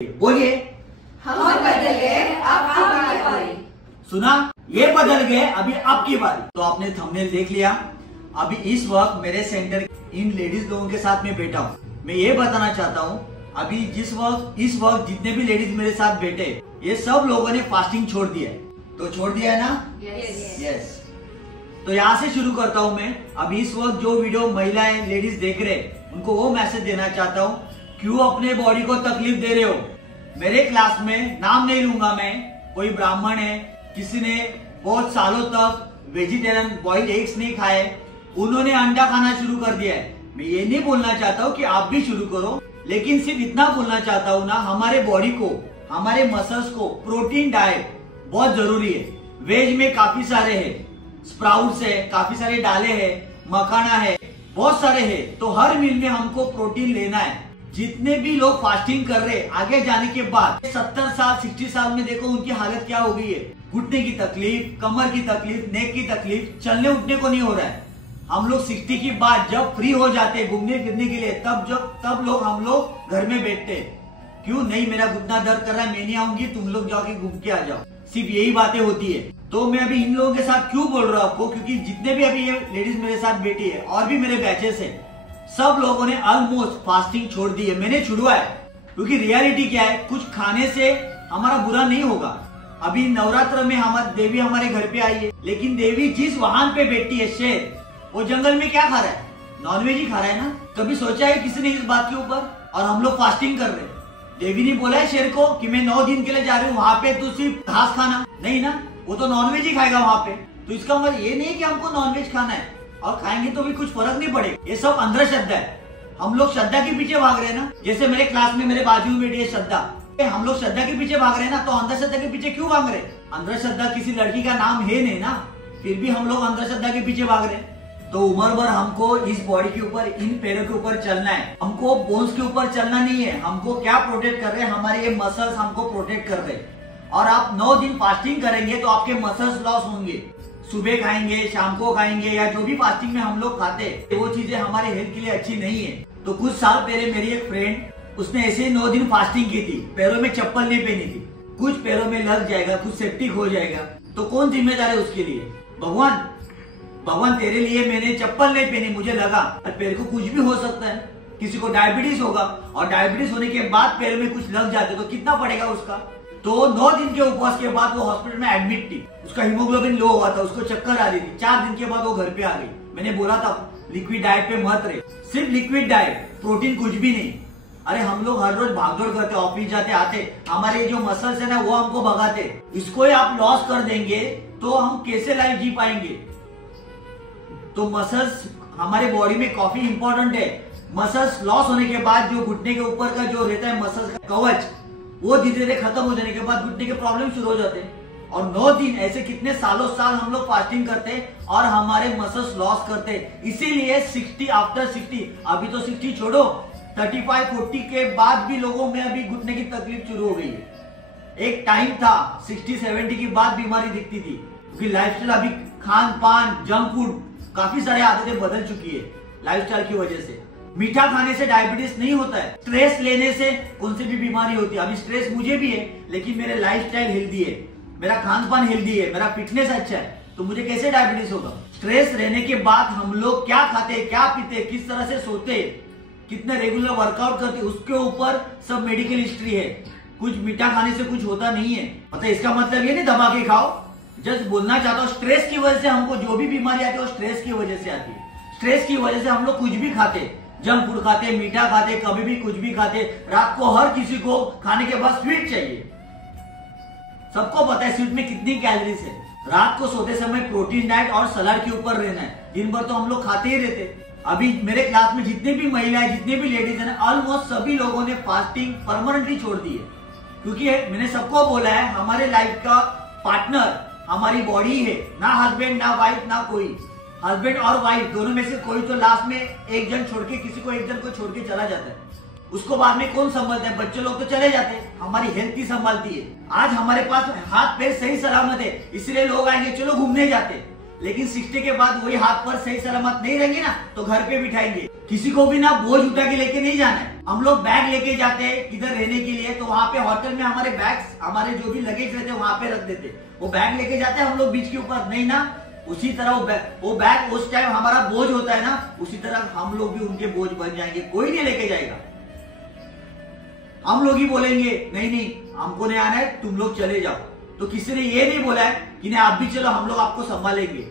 बोलिए। हम बदल गए, अब आपकी बारी। सुना? ये बदल गए, अभी आपकी बारी। तो आपने थंबनेल देख लिया। अभी इस वक्त मेरे सेंटर इन लेडीज लोगों के साथ में बैठा हूँ। मैं ये बताना चाहता हूँ, अभी इस वक्त जितने भी लेडीज मेरे साथ बैठे, ये सब लोगों ने फास्टिंग छोड़ दिया है। तो छोड़ दिया है ना? यस। तो यहाँ से शुरू करता हूँ मैं। अभी इस वक्त जो वीडियो महिलाएं लेडीज देख रहे, उनको वो मैसेज देना चाहता हूँ, क्यों अपने बॉडी को तकलीफ दे रहे हो। मेरे क्लास में, नाम नहीं लूंगा मैं, कोई ब्राह्मण है, किसी ने बहुत सालों तक वेजिटेरियन बॉइल्ड एग्स नहीं खाए, उन्होंने अंडा खाना शुरू कर दिया है। मैं ये नहीं बोलना चाहता हूँ कि आप भी शुरू करो, लेकिन सिर्फ इतना बोलना चाहता हूँ ना, हमारे बॉडी को, हमारे मसल्स को प्रोटीन डाइट बहुत जरूरी है। वेज में काफी सारे है, स्प्राउट्स है, काफी सारे दालें है, मखाना है, बहुत सारे है। तो हर मील में हमको प्रोटीन लेना है। जितने भी लोग फास्टिंग कर रहे, आगे जाने के बाद 70 साल 60 साल में देखो उनकी हालत क्या हो गई है। घुटने की तकलीफ, कमर की तकलीफ, नेक की तकलीफ, चलने उठने को नहीं हो रहा है। हम लोग 60 की बाद जब फ्री हो जाते हैं घूमने फिरने के लिए, तब हम लोग घर में बैठते हैं। क्यों नहीं, मेरा घुटना दर्द कर रहा है, मैं नहीं आऊंगी, तुम लोग जाके घूम के आ जाओ। सिर्फ यही बातें होती है। तो मैं अभी इन लोगों के साथ क्यों बोल रहा हूँ आपको, क्योंकि जितने भी अभी ये लेडीज मेरे साथ बैठी है और भी मेरे बैचेस है, सब लोगों ने ऑलमोस्ट फास्टिंग छोड़ दी है। मैंने छुड़वा है, क्योंकि रियलिटी क्या है, कुछ खाने से हमारा बुरा नहीं होगा। अभी नवरात्र में हमारी देवी हमारे घर पे आई है, लेकिन देवी जिस वाहन पे बैठी है, शेर, वो जंगल में क्या खा रहा है? नॉनवेज ही खा रहा है ना। कभी सोचा है किसी ने इस बात के ऊपर? और हम लोग फास्टिंग कर रहे हैं। देवी ने बोला है शेर को कि मैं 9 दिन के लिए जा रही हूँ, वहां पे तो सिर्फ घास खाना नहीं ना, वो तो नॉनवेज ही खाएगा वहां पे। तो इसका मतलब ये नहीं कि हमको नॉनवेज खाना है, और खाएंगे तो भी कुछ फर्क नहीं पड़ेगा। ये सब अंधश्रद्धा है। हम लोग श्रद्धा के पीछे भाग रहे हैं ना। जैसे मेरे क्लास में मेरे बाजू में बैठी है श्रद्धा, हम लोग श्रद्धा के पीछे भाग रहे हैं ना, तो अंधश्रद्धा के पीछे क्यों भाग रहे? अंधश्रद्धा किसी लड़की का नाम है नहीं ना, फिर भी हम लोग अंधश्रद्धा के पीछे भाग रहे हैं। तो उम्र भर हमको इस बॉडी के ऊपर, इन पैरों के ऊपर चलना है। हमको बोन्स के ऊपर चलना नहीं है। हमको क्या प्रोटेक्ट कर रहे हैं? हमारे ये मसल्स हमको प्रोटेक्ट कर रहे हैं। और आप 9 दिन फास्टिंग करेंगे तो आपके मसल्स लॉस होंगे। सुबह खाएंगे, शाम को खाएंगे, या जो भी फास्टिंग में हम लोग खाते हैं, वो चीजें हमारे हेल्थ के लिए अच्छी नहीं है। तो कुछ साल पहले मेरी एक फ्रेंड, उसने ऐसे 9 दिन फास्टिंग की थी, पैरों में चप्पल नहीं पहनी थी। कुछ पैरों में लग जाएगा, कुछ सेप्टिक हो जाएगा, तो कौन जिम्मेदार है उसके लिए? भगवान तेरे लिए मैंने चप्पल नहीं पहनी, मुझे लगा पैर को कुछ भी हो सकता है। किसी को डायबिटीज होगा, और डायबिटीज होने के बाद पैर में कुछ लग जाते तो कितना पड़ेगा उसका। तो 9 दिन के उपवास के बाद वो हॉस्पिटल में एडमिट थी। उसका हीमोग्लोबिन लो हुआ था, उसको चक्कर आ रही थी। 4 दिन के बाद वो घर पे आ गई। मैंने बोला था लिक्विड डाइट पे मत रहे, सिर्फ लिक्विड डाइट, प्रोटीन कुछ भी नहीं। अरे हम लोग हर रोज भागदौड़ करते, ऑफिस जाते आते, हमारे जो मसल्स है ना वो हमको भगाते। इसको ही आप लॉस कर देंगे तो हम कैसे लाइफ जी पाएंगे? तो मसल्स हमारे बॉडी में काफी इंपॉर्टेंट है। मसल्स लॉस होने के बाद जो घुटने के ऊपर का जो रहता है मसल्स का कवच, वो धीरे धीरे खत्म हो जाने के बाद घुटने के प्रॉब्लम शुरू हो जाते हैं। और 9 दिन ऐसे कितने सालों साल हम लोग फास्टिंग करते हैं और हमारे मसल्स लॉस करते हैं। इसीलिए 60 आफ्टर 60, अभी तो 60 छोड़ो, 35-40 के बाद भी लोगों में अभी घुटने की तकलीफ शुरू हो गई है। एक टाइम था 60-70 की बाद बीमारी दिखती थी, क्योंकि लाइफस्टाइल, अभी खान पान, जंक फूड, काफी सारी आदतें बदल चुकी है लाइफस्टाइल की वजह से। मीठा खाने से डायबिटीज नहीं होता है, स्ट्रेस लेने से कौन सी भी बीमारी होती है। अभी स्ट्रेस मुझे भी है, लेकिन मेरे लाइफस्टाइल हेल्दी है, मेरा खान पान हेल्दी है, मेरा फिटनेस अच्छा है, तो मुझे कैसे डायबिटीज होगा? स्ट्रेस रहने के बाद हम लोग क्या खाते, क्या पीते, किस तरह से सोते, कितने रेगुलर वर्कआउट करते, उसके ऊपर सब मेडिकल हिस्ट्री है। कुछ मीठा खाने से कुछ होता नहीं है। मतलब इसका मतलब ये नहीं दबा के खाओ। जस्ट बोलना चाहता हूँ, स्ट्रेस की वजह से हमको जो भी बीमारी आती है वो स्ट्रेस की वजह से आती है। स्ट्रेस की वजह से हम लोग कुछ भी खाते, जंक फूड खाते, मीठा खाते, कभी भी कुछ भी खाते। रात को हर किसी को खाने के बाद स्वीट चाहिए। सबको पता है स्वीट में कितनी कैलोरीज है। रात को सोते समय प्रोटीन डाइट और सलाद के ऊपर रहना है। दिन भर तो हम लोग खाते ही रहते। अभी मेरे क्लास में जितने भी महिलाएं, जितने भी लेडीज है, ऑलमोस्ट सभी लोगों ने फास्टिंग परमानेंटली छोड़ दी है। क्योंकि मैंने सबको बोला है, हमारे लाइफ का पार्टनर हमारी बॉडी है, ना हस्बैंड, ना वाइफ, ना कोई। हस्बैंड और वाइफ दोनों में से कोई तो लास्ट में एक जन छोड़ के, किसी को एक जन को छोड़ के चला जाता है। उसको बाद में कौन संभालता है? बच्चे लोग तो चले जाते हैं, हमारी हेल्थ ही संभालती है। आज हमारे पास हाथ पैर सही सलामत है, इसलिए लोग आएंगे, चलो घूमने जाते। लेकिन 60 के बाद वही हाथ पर सही सलामत नहीं रहेंगे ना तो घर पे बिठाएंगे। किसी को भी ना बोझ उठा के लेके नहीं जाना है। हम लोग बैग लेके जाते हैं किधर रहने के लिए, तो वहाँ पे होटल में हमारे बैग्स, हमारे जो भी लगेज रहते हैं वहाँ पे रख देते। वो बैग लेके जाते हैं हम लोग बीच के ऊपर, नहीं ना उसी तरह वो बैग उस टाइम हमारा बोझ होता है ना, उसी तरह हम लोग भी उनके बोझ बन जाएंगे। कोई नहीं लेके जाएगा, हम लोग ही बोलेंगे नहीं नहीं हमको नहीं आना है, तुम लोग चले जाओ। तो किसी ने ये नहीं बोला है कि नहीं आप भी चलो, हम लोग आपको संभालेंगे।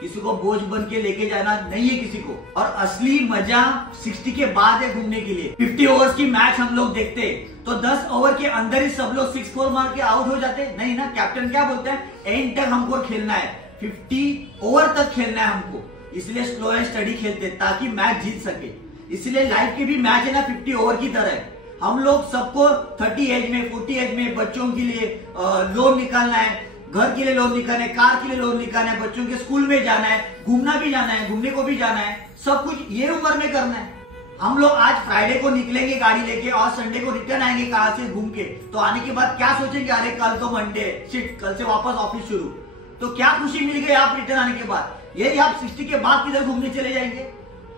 किसी को बोझ बन के लेके जाना नहीं है किसी को। और असली मजा 60 के बाद है घूमने के लिए। 50 ओवर्स की मैच हम लोग देखते तो 10 ओवर के अंदर ही सब लोग 6-4 मार के आउट हो जाते, नहीं ना। कैप्टन क्या बोलते हैं, एंड तक हमको खेलना है, 50 ओवर तक खेलना है हमको, इसलिए स्लो एंड स्टडी खेलते ताकि मैच जीत सके। इसलिए लाइफ की भी मैच है ना 50 ओवर की तरह है। हम लोग सबको 30 एज में 40 एज में बच्चों के लिए लोन निकालना है, घर के लिए लोन निकालना है, कार के लिए लोन निकालना है, बच्चों के स्कूल में जाना है, घूमना भी जाना है, घूमने को भी जाना है, सब कुछ ये उम्र में करना है। हम लोग आज फ्राइडे को निकलेंगे गाड़ी लेके और संडे को रिटर्न आएंगे कहाँ से घूम के, तो आने के बाद क्या सोचेंगे, अरे कल तो मंडे है, शिट कल से वापस ऑफिस शुरू। तो क्या खुशी मिल गई आप रिटर्न आने के बाद। यदि आप 60 के बाद किधर घूमने चले जाएंगे,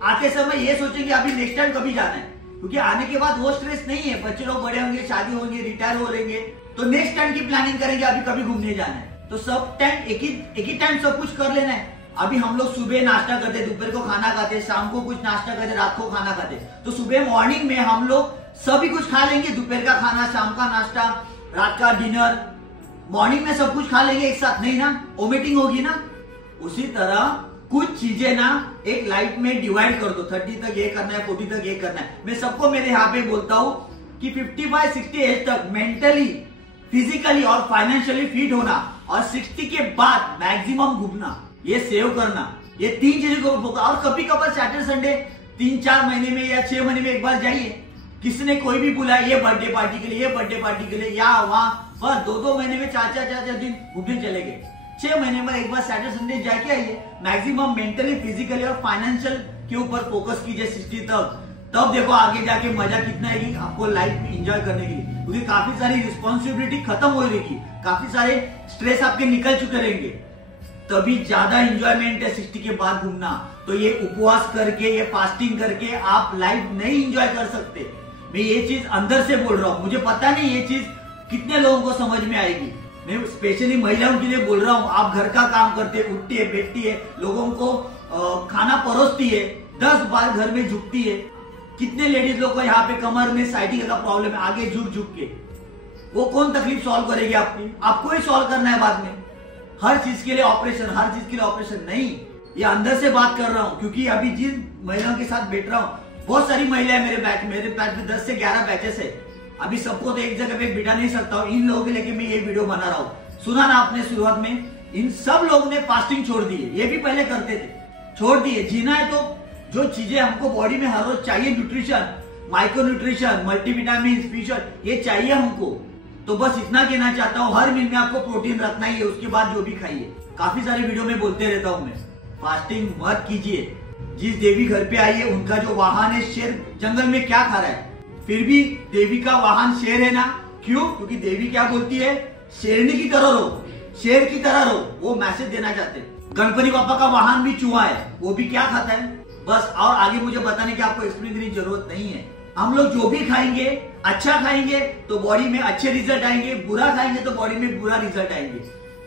आते समय ये सोचेंगे अभी नेक्स्ट टाइम कभी जाना है, क्योंकि आने के बाद वो स्ट्रेस नहीं है। बच्चे लोग बड़े होंगे, शादी होंगे, रिटायर हो लेंगे, तो नेक्स्ट टाइम की प्लानिंग करेंगे, अभी कभी घूमने जाना है। तो सब टाइम एक ही टाइम सब कुछ कर लेना है। अभी हम लोग सुबह नाश्ता करते, दोपहर को खाना खाते, शाम को कुछ नाश्ता करते, रात को खाना खाते। तो सुबह मॉर्निंग में हम लोग सभी कुछ खा लेंगे, दोपहर का खाना, शाम का नाश्ता, रात का डिनर, मॉर्निंग में सब कुछ खा लेंगे एक साथ, नहीं ना, ओमिटिंग होगी ना। उसी तरह कुछ चीजें ना एक लाइफ में डिवाइड कर दो, 30 तक ये करना है, 40 तक ये करना है। मैं सबको मेरे यहाँ पे बोलता हूँ कि 55-60 एज तक मेंटली, फिजिकली और फाइनेंशियली फिट होना, और 60 के बाद मैक्सिमम घूमना, ये सेव करना, ये 3 चीजों को फोकस। और कभी कभार सैटरडे संडे 3-4 महीने में या 6 महीने में एक बार जाइए। किसी ने कोई भी बुलाया ये बर्थडे पार्टी के लिए, ये बर्थडे पार्टी के लिए, या वहां बस 2-2 महीने में 4-4 दिन घूमने चले गए। 6 महीने में एक बार सैटरडे संडे जाके आइए। मैक्सिमम मेंटली, फिजिकली और फाइनेंशियल के ऊपर फोकस कीजिए 60 तक, तब देखो आगे जाके मजा कितना आएगी आपको लाइफ में एंजॉय करने के लिए। क्योंकि काफी सारी रिस्पॉन्सिबिलिटी खत्म हो रहेगी, काफी सारे स्ट्रेस आपके निकल चुके रहेंगे, तभी ज्यादा एंजॉयमेंट है 60 के बाद घूमना। तो ये उपवास करके, ये फास्टिंग करके आप लाइफ नहीं एंजॉय कर सकते। मैं ये चीज अंदर से बोल रहा हूँ, मुझे पता नहीं ये चीज कितने लोगों को समझ में आएगी। मैं स्पेशली महिलाओं के लिए बोल रहा हूँ। आप घर का काम करते, उठती है, बैठती है, लोगों को खाना परोसती है, 10 बार घर में झुकती है। कितने लेडीज लोग को यहाँ पे कमर में साइटिका का प्रॉब्लम है, आगे झुक के, वो कौन तकलीफ सॉल्व करेगी आपकी? आपको ही सॉल्व करना है बाद में। हर चीज के लिए ऑपरेशन, हर चीज के लिए ऑपरेशन नहीं। ये अंदर से बात कर रहा हूँ, क्योंकि अभी जिन महिलाओं के साथ बैठ रहा हूँ, बहुत सारी महिलाएं मेरे बैच में 10 से 11 बैचेस है। अभी सबको तो एक जगह पे बिठा नहीं सकता हूँ, इन लोगों के लेके मैं ये वीडियो बना रहा हूँ। सुना ना आपने शुरुआत में, इन सब लोगों ने फास्टिंग छोड़ दी है। ये भी पहले करते थे, छोड़ दिए। जीना है तो जो चीजें हमको बॉडी में हर रोज चाहिए, न्यूट्रिशन, माइक्रो न्यूट्रिशन, मल्टीविटामिन, फिशर, ये चाहिए हमको। तो बस इतना कहना चाहता हूँ, हर मील में आपको प्रोटीन रखना ही है, उसके बाद जो भी खाइए। काफी सारे वीडियो में बोलते रहता हूँ मैं, फास्टिंग मत कीजिए। जिस देवी घर पे आई है, उनका जो वाहन है शेर, जंगल में क्या खा रहा है, फिर भी देवी का वाहन शेर है ना। क्यों? क्योंकि देवी क्या बोलती है, शेरनी की तरह रहो, शेर की तरह रहो, वो मैसेज देना चाहते हैं। गणपति बापा का वाहन भी चूहा है, वो भी क्या खाता है बस। और आगे मुझे बताने की आपको एक्सप्लेन करने की जरूरत नहीं है। हम लोग जो भी खाएंगे, अच्छा खाएंगे तो बॉडी में अच्छे रिजल्ट आएंगे, बुरा खाएंगे तो बॉडी में बुरा रिजल्ट आएंगे।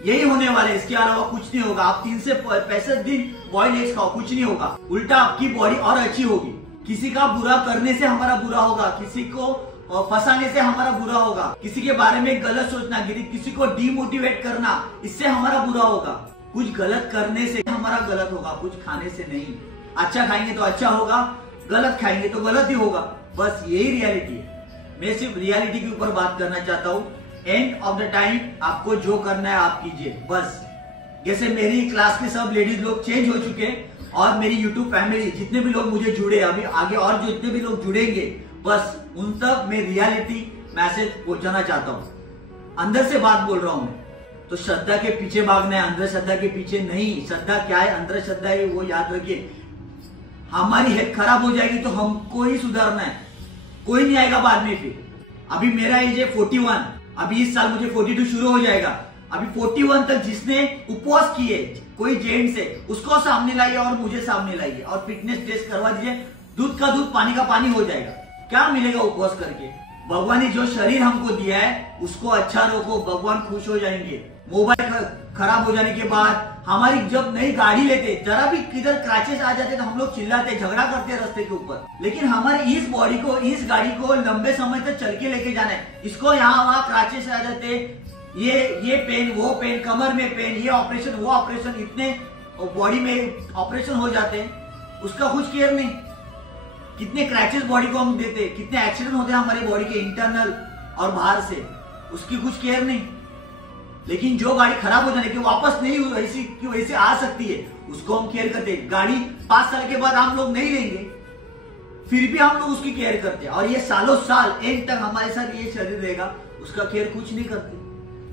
यही होने वाला है, इसके अलावा कुछ नहीं होगा। आप 3 से 65 दिन बॉइल्ड एग्स खाओ, कुछ नहीं होगा, उल्टा आपकी बॉडी और अच्छी होगी। किसी का बुरा करने से हमारा बुरा होगा, किसी को फंसाने से हमारा बुरा होगा, किसी के बारे में गलत सोचना, किसी को डीमोटिवेट करना, इससे हमारा बुरा होगा। कुछ गलत करने से हमारा गलत होगा, कुछ खाने से नहीं। अच्छा खाएंगे तो अच्छा होगा, गलत खाएंगे तो गलत ही होगा। बस यही रियलिटी है। मैं सिर्फ रियलिटी के ऊपर बात करना चाहता हूँ। एंड ऑफ द टाइम आपको जो करना है आप कीजिए बस। जैसे मेरी क्लास के सब लेडीज लोग चेंज हो चुके हैं, और मेरी यूट्यूब फैमिली जितने भी लोग मुझे जुड़े, अभी आगे और जो जितने भी लोग जुड़ेंगे, बस उन तक मैं रियलिटी मैसेज पहुंचाना चाहता हूँ। अंदर से बात बोल रहा हूँ मैं। तो श्रद्धा के पीछे भागना है, अंदर श्रद्धा के पीछे नहीं। श्रद्धा क्या है, अंदर श्रद्धा है, वो याद रखिए। हमारी हेल्थ खराब हो जाएगी तो हमको ही सुधारना है, कोई नहीं आएगा बाद में। फिर अभी मेरा एज है 41, अभी इस साल मुझे 42 शुरू हो जाएगा। अभी 41 तक जिसने उपवास किए, कोई जेंट्स है, उसको सामने लाइए और मुझे सामने लाइए और फिटनेस टेस्ट करवा दीजिए। दूध का दूध, पानी का पानी हो जाएगा। क्या मिलेगा उपवास करके? भगवान ने जो शरीर हमको दिया है उसको अच्छा रखो, भगवान खुश हो जाएंगे। मोबाइल खराब हो जाने के बाद हमारी जब नई गाड़ी लेते, जरा भी किधर क्रैचेस आ जाते तो हम लोग चिल्लाते, झगड़ा करते रास्ते के ऊपर। लेकिन हमारी इस बॉडी को, इस गाड़ी को लंबे समय तक चल के लेके जाना है। इसको यहाँ वहां क्रैचेस आ जाते, ये पेन, वो पेन, कमर में पेन, ये ऑपरेशन, वो ऑपरेशन, इतने बॉडी में ऑपरेशन हो जाते हैं, उसका कुछ केयर नहीं। कितने क्रैचेस बॉडी को हम देते, कितने एक्सीडेंट होते हैं हमारी बॉडी के इंटरनल और बाहर से, उसकी कुछ केयर नहीं। लेकिन जो गाड़ी खराब हो जाने की वापस नहीं वैसी की वैसे आ सकती है, उसको हम केयर करते हैं। गाड़ी 5 साल के बाद हम लोग नहीं लेंगे, फिर भी हम लोग उसकी केयर करते हैं। और ये सालों साल एंड तक हमारे साथ ये शरीर रहेगा, उसका केयर कुछ नहीं करते।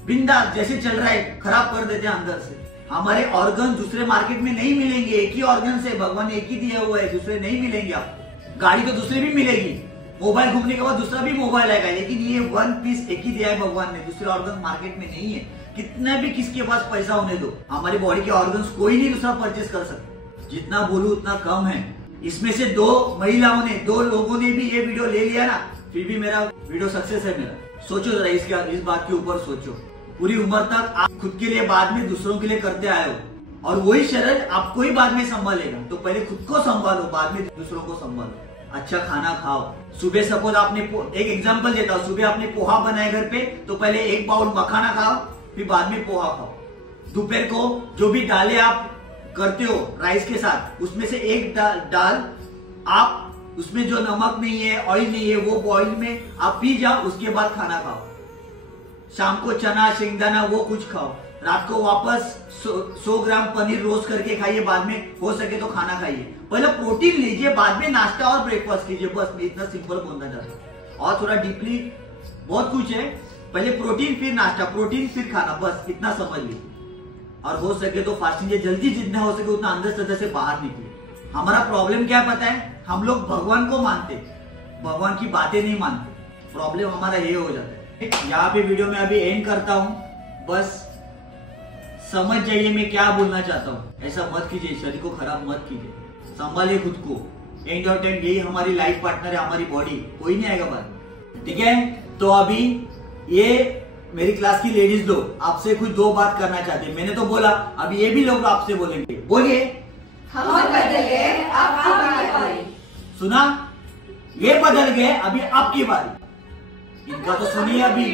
बिंदास जैसे चल रहा है खराब कर देते हैं अंदर से। हमारे ऑर्गन दूसरे मार्केट में नहीं मिलेंगे, एक ही ऑर्गन से भगवान ने एक ही दिया हुआ है, दूसरे नहीं मिलेंगे आपको। गाड़ी तो दूसरे भी मिलेगी, मोबाइल घूमने के बाद दूसरा भी मोबाइल आएगा, लेकिन ये वन पीस एक ही दिया है भगवान ने, दूसरे ऑर्गन मार्केट में नहीं है। कितना भी किसके पास पैसा होने दो, हमारी बॉडी के ऑर्गन्स कोई नहीं दूसरा परचेस कर सकता। जितना बोलूं उतना कम है। इसमें से 2 महिलाओं ने, 2 लोगों ने भी ये वीडियो ले लिया ना, फिर भी मेरा वीडियो सक्सेस है मेरा। सोचो जरा इस बात के ऊपर सोचो। पूरी उम्र तक आप खुद के लिए, बाद में दूसरों के लिए करते आए हो, और वही शरीर आपको ही बाद में संभालेगा। तो पहले खुद को संभालो, बाद में दूसरों को संभालो। अच्छा खाना खाओ। सुबह सपोज आपने, एक एग्जांपल देता हूँ, सुबह आपने पोहा बनाए घर पे, तो पहले 1 बाउल मखाना खाओ, फिर बाद में पोहा खाओ। दोपहर को जो भी दालें आप करते हो राइस के साथ, उसमें से एक दाल आप, उसमें जो नमक नहीं है, ऑयल नहीं है, वो बॉइल में आप पी जाओ, उसके बाद खाना खाओ। शाम को चना, शेंगदाना वो कुछ खाओ। रात को वापस 100 ग्राम पनीर रोस्ट करके खाइए, बाद में हो सके तो खाना खाइए। पहले प्रोटीन लीजिए, बाद में नाश्ता और ब्रेकफास्ट कीजिए। बस मैं इतना सिंपल बोलना चाहता हूँ। और थोड़ा डीपली बहुत कुछ है, पहले प्रोटीन फिर नाश्ता, प्रोटीन फिर खाना, बस इतना समझ लीजिए। और हो सके तो फास्टिंग जल्दी जितना हो सके उतना अंदर से बाहर निकले। हमारा प्रॉब्लम क्या पता है, हम लोग भगवान को मानते, भगवान की बातें नहीं मानते। प्रॉब्लम हमारा ये हो जाता है। यहाँ पे वीडियो में अभी एंड करता हूँ। बस समझ जाइए मैं क्या बोलना चाहता हूँ। ऐसा मत कीजिए, शरीर को खराब मत कीजिए, संभालिए खुद को। एंड और टेंड यही हमारी लाइफ पार्टनर है, हमारी बॉडी, कोई नहीं आएगा बाद। ठीक है, तो अभी ये मेरी क्लास की लेडीज लोग आपसे कुछ 2 बात करना चाहते हैं। मैंने तो बोला, अभी ये भी लोग आपसे बोलेंगे। बोलिए। हम बदल गए, अब आपकी बारी। सुना? ये बदल गए, अभी आपकी बारी। इनका तो सुनिए। अभी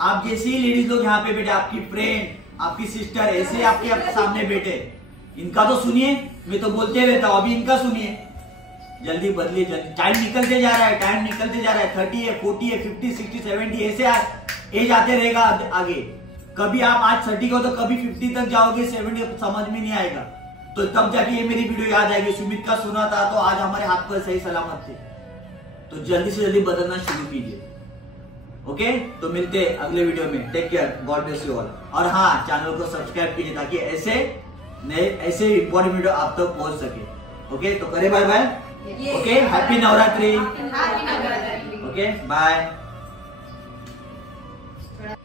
आप जैसी लेडीज लोग यहाँ पे बैठे, आपकी फ्रेंड, आपकी सिस्टर, ऐसे आपके सामने बैठे, इनका तो सुनिए। मैं तो बोलते रहता हूँ, अभी इनका सुनिए। जल्दी बदलिए, जल्दी। टाइम निकलते जा रहा है, टाइम निकलते जा रहा है। 30 है, 40 है, 50, 60, 70 ऐसे एज आते रहेगा आगे। कभी आप आज 30 को, तो कभी 50 तक जाओगे, 70 समझ में नहीं आएगा, तो तब जाके ये मेरी वीडियो याद आएगी। सुमित का सुना था तो आज हमारे हाथ पर सही सलामत थे। तो जल्दी से जल्दी बदलना शुरू कीजिए। ओके, तो मिलते हैं अगले वीडियो में। Take care, God bless you all. और हाँ, चैनल को सब्सक्राइब कीजिए ताकि ऐसे इंपॉर्टेंट वीडियो आप तक पहुंच सके। ओके, तो करे bye bye. Okay, happy Navratri. Okay, bye.